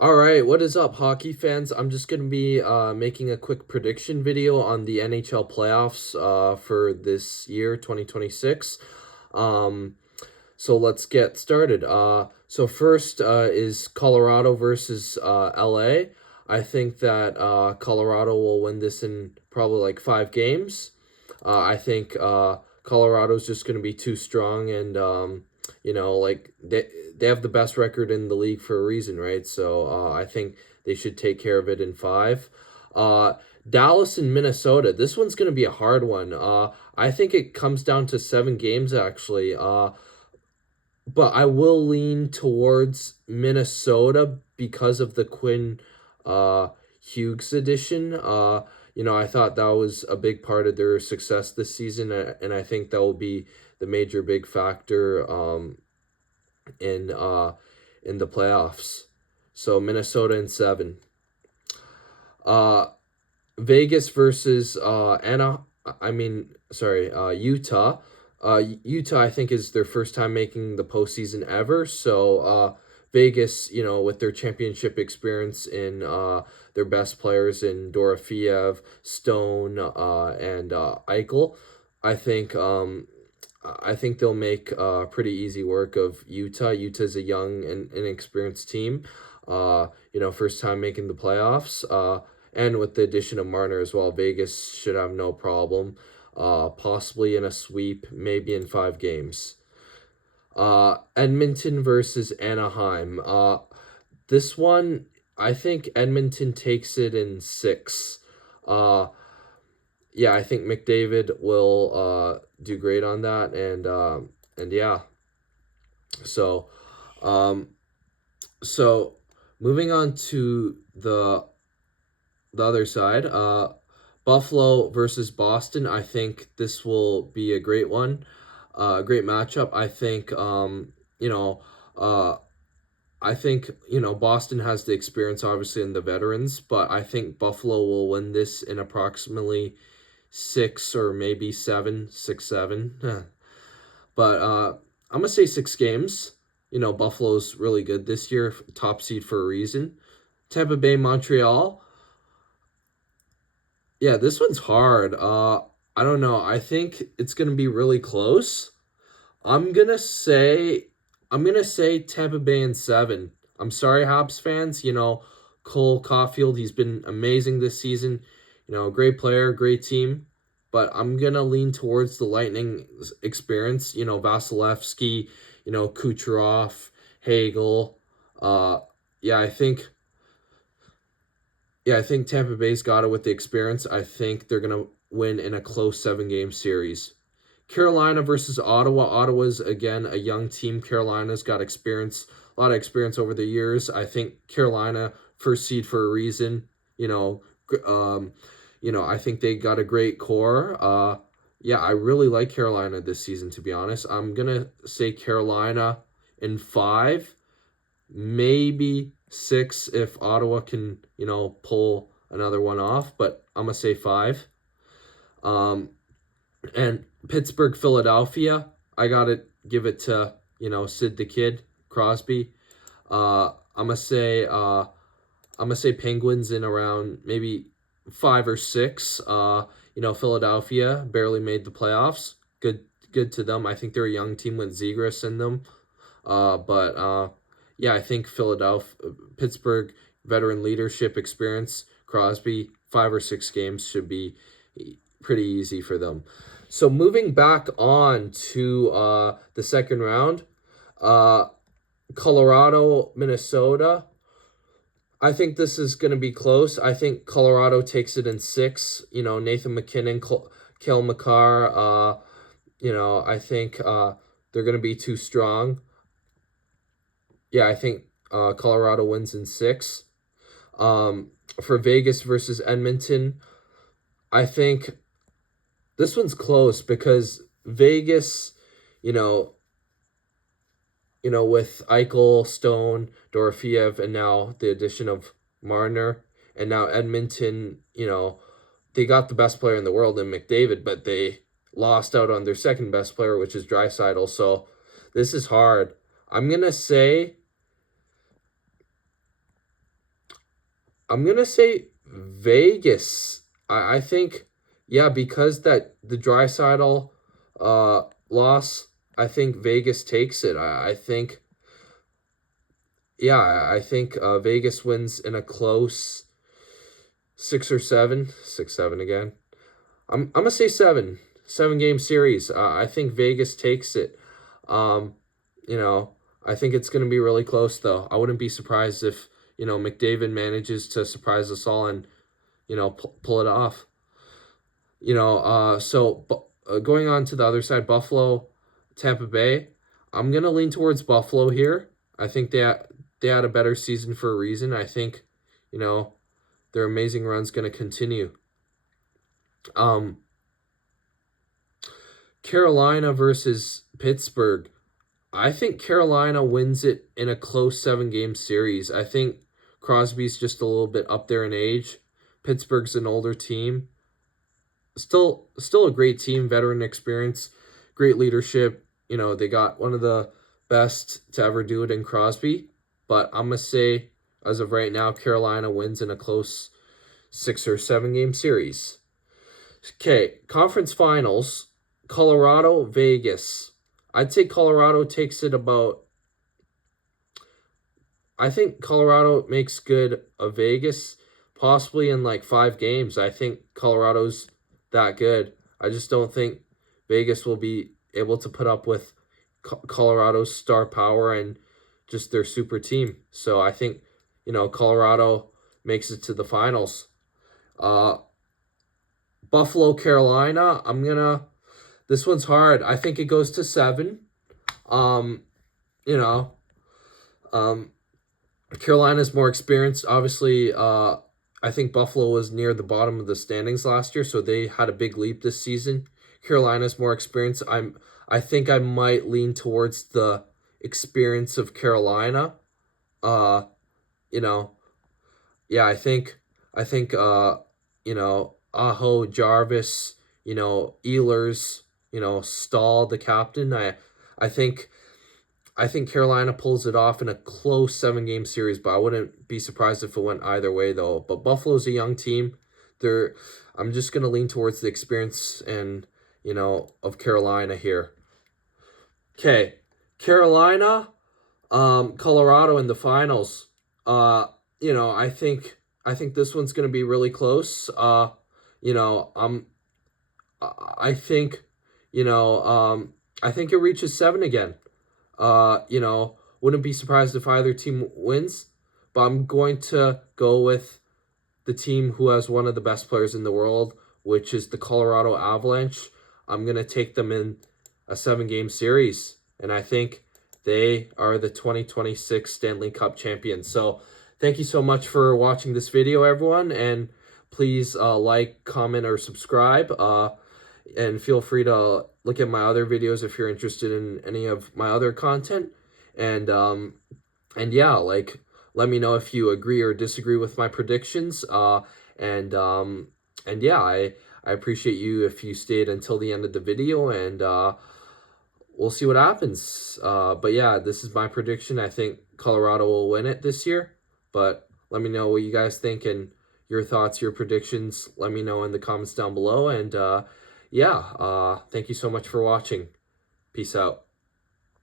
All right, what is up, hockey fans? I'm just going to be making a quick prediction video on the NHL playoffs for this year, 2026. Um, so let's get started. So first is Colorado versus LA. I think that Colorado will win this in probably like 5 games. I think Colorado's just going to be too strong, and like they have the best record in the league for a reason, right? So I think they should take care of it in 5. Uh, Dallas and Minnesota. This one's going to be a hard one. I think it comes down to 7 games actually. But I will lean towards Minnesota because of the Quinn uh, Hughes edition. I thought that was a big part of their success this season, and I think that will be the major big factor in uh, in the playoffs. So Minnesota in 7. Uh, Vegas versus Utah. Utah, I think, is their first time making the postseason ever. So Vegas, with their championship experience in their best players in Dorofeev, Stone, and Eichel, I think I think they'll make pretty easy work of Utah. Utah's a young and inexperienced team. First time making the playoffs. And with the addition of Marner as well, Vegas should have no problem. Possibly in a sweep, maybe in 5 games. Edmonton versus Anaheim. This one, I think Edmonton takes it in 6. Uh, yeah, I think McDavid will do great on that, and yeah. So, um, so moving on to the other side, Buffalo versus Boston. I think this will be a great one, great matchup. Uh, I think Boston has the experience, obviously, in the veterans, but I think Buffalo will win this in approximately 6 or maybe 7, 6-7. But I'm gonna say 6 games. Buffalo's really good this year, top seed for a reason. Tampa Bay, Montreal. Yeah, this one's hard. I don't know. I think it's gonna be really close. I'm gonna say I'm gonna say Tampa Bay in 7. I'm sorry, Habs fans. Cole Caulfield, he's been amazing this season. Great player, great team. But I'm gonna lean towards the Lightning experience. Vasilevsky, Kucherov, Hagel. Uh, yeah, I think I think Tampa Bay's got it with the experience. I think they're gonna win in a close 7 game series. Carolina versus Ottawa. Ottawa's again a young team. Carolina's got experience, a lot of experience over the years. I think Carolina first seed for a reason. I think they got a great core. Yeah, I really like Carolina this season. To be honest, I'm gonna say Carolina in 5, maybe 6 if Ottawa can pull another one off. But I'm gonna say 5. Um, and Pittsburgh, Philadelphia, I gotta give it to Sid the Kid, Crosby. I'm gonna say Penguins in around maybe 5 or 6. Philadelphia barely made the playoffs. Good to them. I think they're a young team with Zegras in them. But yeah, I think Pittsburgh, veteran leadership experience, Crosby, 5 or 6 games should be pretty easy for them. So moving back on to the second round, uh, Colorado, Minnesota. I think this is going to be close. I think Colorado takes it in 6. Nathan McKinnon, Kale McCarr. I think they're going to be too strong. Yeah, I think Colorado wins in 6. For Vegas versus Edmonton, I think this one's close because Vegas, you know, with Eichel, Stone, Dorofeev, and now the addition of Marner, and now Edmonton, they got the best player in the world in McDavid, but they lost out on their second best player, which is Draisaitl. So this is hard. I'm gonna say I'm gonna say Vegas. I think, yeah, because that the Draisaitl loss, I think Vegas takes it. I think, yeah, I think Vegas wins in a close 6 or 7, 6-7 again. I'm gonna say 7 game series. I think Vegas takes it. Um, you know, I think it's gonna be really close though. I wouldn't be surprised if McDavid manages to surprise us all and pull it off. Going on to the other side, Buffalo, Tampa Bay. I'm gonna lean towards Buffalo here. I think they had a better season for a reason. I think, you know, their amazing run's gonna continue. Um, Carolina versus Pittsburgh. I think Carolina wins it in a close 7 game series. I think Crosby's just a little bit up there in age. Pittsburgh's an older team. Still a great team, veteran experience, great leadership. They got one of the best to ever do it in Crosby. But I'm gonna say, as of right now, Carolina wins in a close 6 or 7 game series. Okay, conference finals, Colorado, Vegas. I'd say Colorado takes it about. I think Colorado makes good of Vegas, possibly in like 5 games. I think Colorado's that good. I just don't think Vegas will be able to put up with Colorado's star power and just their super team. So I think, Colorado makes it to the finals. Uh, Buffalo, Carolina. This one's hard. I think it goes to 7. Um, you know, um, Carolina's more experienced. Obviously, I think Buffalo was near the bottom of the standings last year, so they had a big leap this season. Carolina's more experienced. I think I might lean towards the experience of Carolina. Uh, you know, yeah, I think Aho, Jarvis, Ehlers, Stahl, the captain. I think I think Carolina pulls it off in a close 7 game series, but I wouldn't be surprised if it went either way though. But Buffalo's a young team. They're I'm just gonna lean towards the experience and of Carolina here. Okay. Carolina, Colorado in the finals. Uh, I think this one's gonna be really close. You know, um I think, I think it reaches 7 again. Wouldn't be surprised if either team wins, but I'm going to go with the team who has one of the best players in the world, which is the Colorado Avalanche. I'm going to take them in a 7 game series, and I think they are the 2026 Stanley Cup champions. So thank you so much for watching this video, everyone, and please like, comment, or subscribe. And feel free to look at my other videos if you're interested in any of my other content. And yeah, let me know if you agree or disagree with my predictions. And yeah, I appreciate you if you stayed until the end of the video, and we'll see what happens. But yeah, this is my prediction. I think Colorado will win it this year. But let me know what you guys think and your thoughts, your predictions. Let me know in the comments down below. And yeah, thank you so much for watching. Peace out.